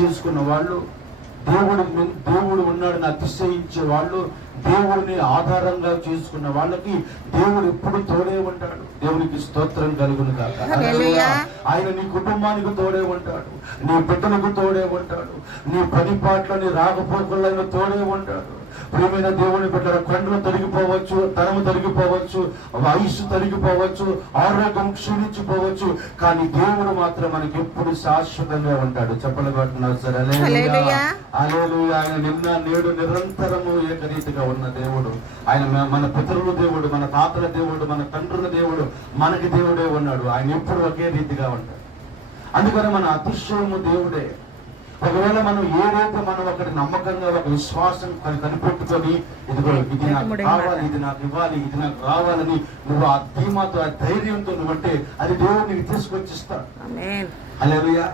చేసుకున్న వాళ్ళు, దేవుడు ఉన్నాడని అతిశయించే వాళ్ళు, దేవుడిని ఆధారంగా చేసుకున్న వాళ్ళకి దేవుడు ఎప్పుడు తోడే ఉంటాడు. దేవునికి స్తోత్రం కలుగును గాక. ఆయన నీ కుటుంబానికి తోడే ఉంటాడు, నీ బిడ్డలకు తోడే ఉంటాడు, నీ పని పాటలని రాకపోకలను తోడే ఉంటాడు. ప్రియమైన దేవుని బిడ్డల కండ్లు తొలగిపోవచ్చు, తనము తొలగిపోవచ్చు, వయస్సు తొలగిపోవచ్చు, ఆరోగ్యం క్షీణించిపోవచ్చు, కానీ దేవుడు మాత్రం మనకి ఎప్పుడు శాశ్వతంగా ఉంటాడు. చెప్పలు కొట్టున్నారు సరే. హల్లెలూయా. ఆయన నిన్న నేడు నిరంతరము ఏకరీతిగా ఉన్న దేవుడు. ఆయన మన పితరుల దేవుడు, మన తాతల దేవుడు, మన తండ్రుల దేవుడు, మనకి దేవుడే ఉన్నాడు. ఆయన ఎప్పుడు ఒకే రీతిగా ఉంటాడు. అందుకని మన అతిశయము దేవుడే. ఒకవేళ మనం ఏదైతే మనం ఒకటి నమ్మకంగా ఒక విశ్వాసం కనిపెట్టుకొని ఇదిగో ఇది నాకు కావాలి, ఇది నాకు ఇవ్వాలి, ఇది నాకు రావాలని నువ్వు ఆ ధీమాతో, ఆ ధైర్యంతో నువ్వు అంటే అది దేవుడు నీకు తీసుకొచ్చిస్తాడు. హల్లెలూయా.